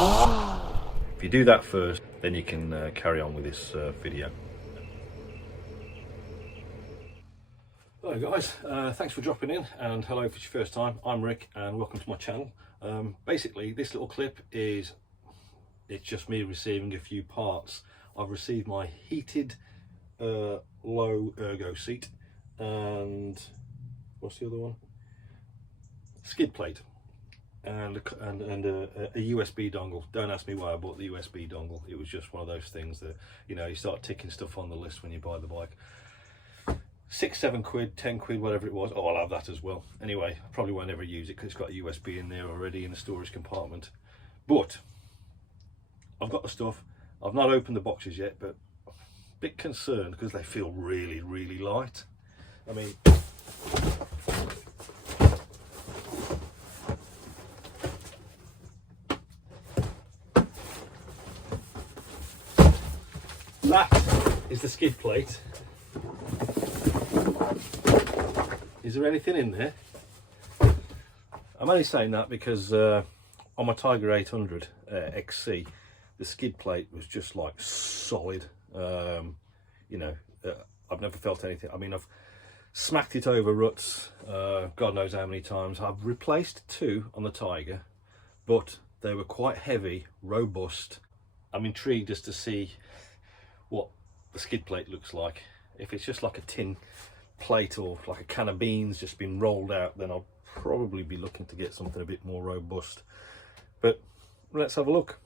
If you do that first, then you can carry on with this video. Hello guys, thanks for dropping in, and hello if it's your first time. I'm Rick and welcome to my channel. Basically this little clip is, it's just me receiving a few parts. I've received my heated low ergo seat and what's the other one? Skid plate and a USB dongle. Don't ask me why I bought the USB dongle. It was just one of those things that, you know, you start ticking stuff on the list when you buy the bike. 6, 7 quid, 10 quid, whatever it was. Oh, I'll have that as well. Anyway, I probably won't ever use it because it's got a USB in there already in the storage compartment. But I've got the stuff. I've not opened the boxes yet, but I'm a bit concerned because they feel really, really light. I mean, that is the skid plate. Is there anything in there? I'm only saying that because on my Tiger 800 XC, the skid plate was just like solid. You know, I've never felt anything. I mean, I've smacked it over ruts, God knows how many times. I've replaced 2 on the Tiger, but they were quite heavy, robust. I'm intrigued as to see what the skid plate looks like. If it's just like a tin plate or like a can of beans just been rolled out, then I'll probably be looking to get something a bit more robust. But let's have a look.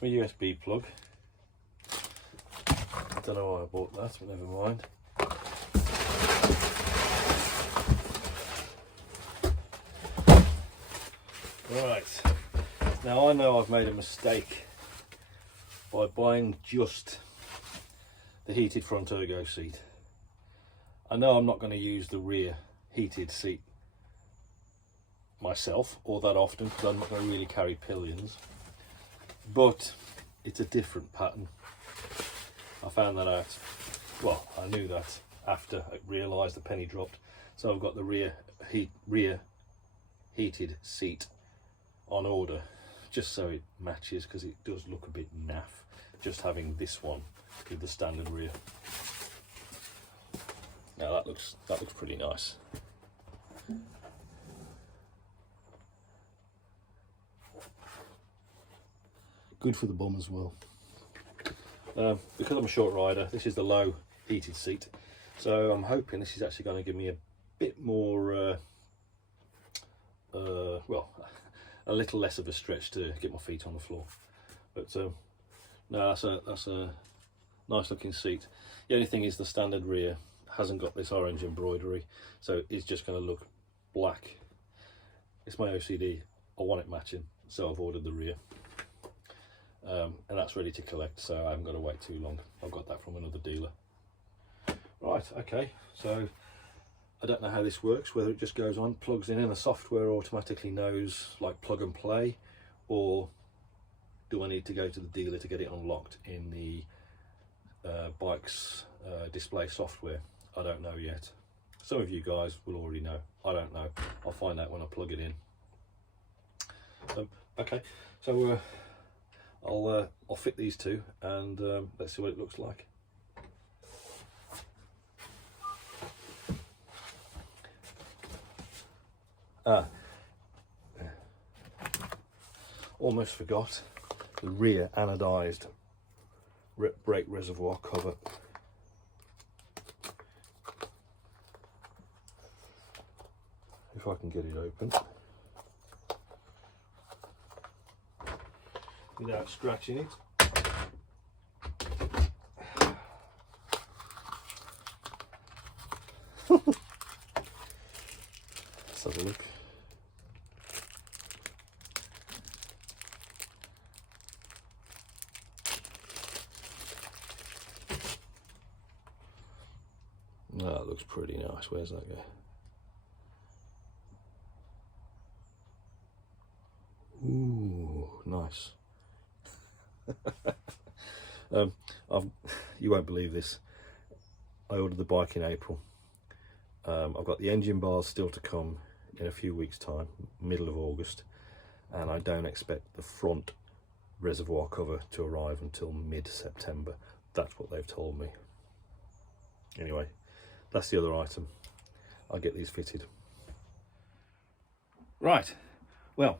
My USB plug. I don't know why I bought that, but never mind. Right, now I know I've made a mistake by buying just the heated front ergo seat. I know I'm not going to use the rear heated seat myself or that often because I'm not going to really carry pillions. But it's a different pattern. I found that out. Well, I knew that after I realised the penny dropped. So I've got the rear heated seat on order, just so it matches, because it does look a bit naff just having this one with the standard rear. Now that looks pretty nice. Good for the bum as well. Because I'm a short rider, this is the low heated seat, so I'm hoping this is actually going to give me a bit more well, a little less of a stretch to get my feet on the floor. But no, that's a nice looking seat. The only thing is the standard rear hasn't got this orange embroidery, so it's just going to look black. It's my OCD, I want it matching, so I've ordered the rear. And that's ready to collect, so I haven't got to wait too long. I've got that from another dealer. Right, okay, so I don't know how this works, whether it just goes on, plugs in and the software automatically knows, like plug and play, or do I need to go to the dealer to get it unlocked in the bike's display software? I don't know yet. Some of you guys will already know. I don't know. I'll find out when I plug it in. Okay, so I'll fit these two and let's see what it looks like. Almost forgot the rear anodized brake reservoir cover. If I can get it open without scratching it. have a look. Oh, that looks pretty nice. Where's that go? Ooh, nice. You won't believe this. I ordered the bike in April. I've got the engine bars still to come in a few weeks' time, middle of August, and I don't expect the front reservoir cover to arrive until mid-September. That's what they've told me. Anyway, that's the other item. I'll get these fitted. Right, well,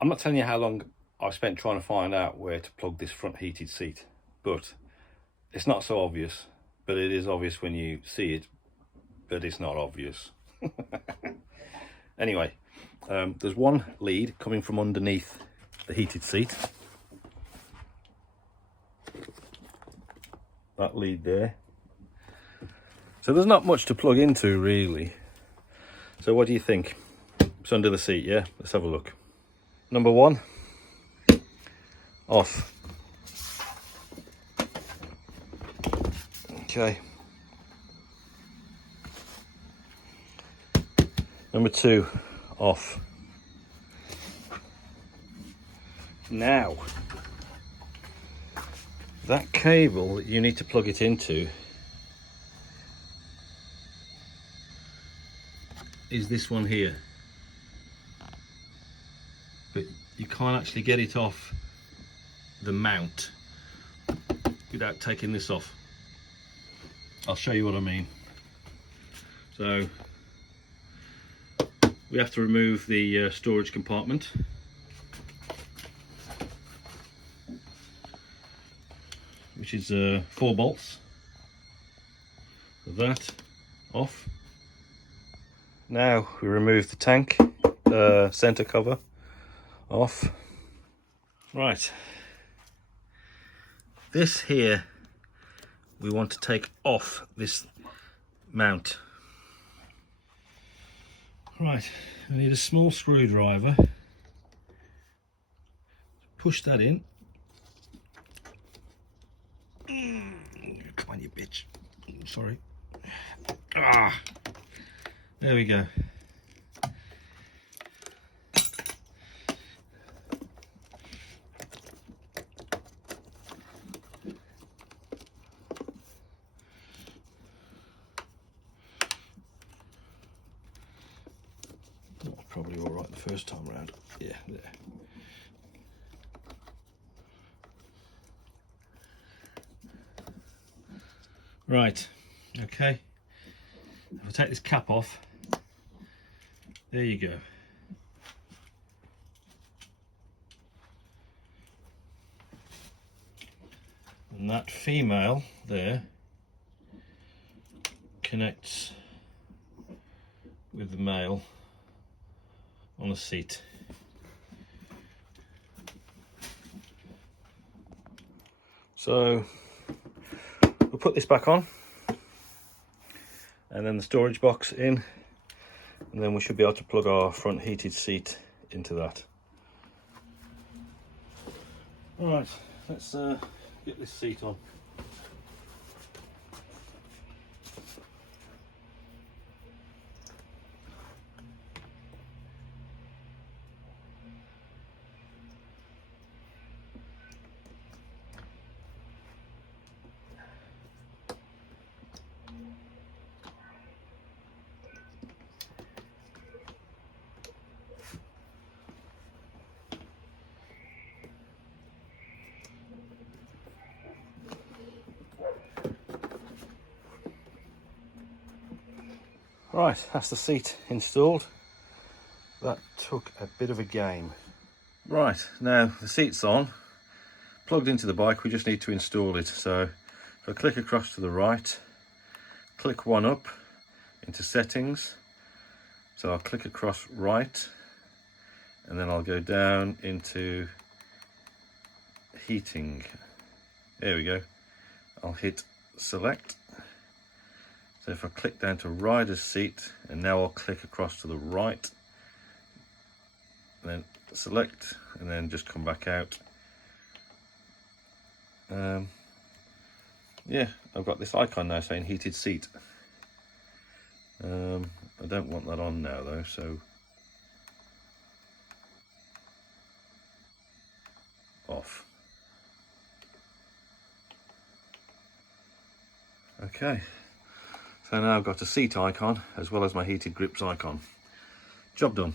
I'm not telling you how long I've spent trying to find out where to plug this front heated seat, but it's not so obvious, but it is obvious when you see it, but it's not obvious. Anyway, there's one lead coming from underneath the heated seat. That lead there. So there's not much to plug into really. So what do you think? It's under the seat, yeah? Let's have a look. Number one, off. Okay. Number two, off. Now, that cable that you need to plug it into is this one here. But you can't actually get it off the mount without taking this off. I'll show you what I mean. So we have to remove the storage compartment. Which is 4 bolts. That off. Now we remove the tank center cover off. Right. This here we want to take off this mount. Right, I need a small screwdriver. Push that in. Come on, you bitch. Sorry. Ah, there we go. Probably all right the first time round. Yeah, there. Right, okay. If I take this cap off, there you go. And that female there connects with the male on the seat. So we'll put this back on and then the storage box in, and then we should be able to plug our front heated seat into that. All right, let's get this seat on. Right, that's the seat installed. That took a bit of a game. Right, now the seat's on, plugged into the bike, we just need to install it. So if I click across to the right, click one up into settings. So I'll click across right, and then I'll go down into heating. There we go. I'll hit select. So if I click down to rider's seat, and now I'll click across to the right, and then select, and then just come back out. Yeah, I've got this icon now saying heated seat. I don't want that on now though, so off. Okay, so now I've got a seat icon as well as my heated grips icon. Job done.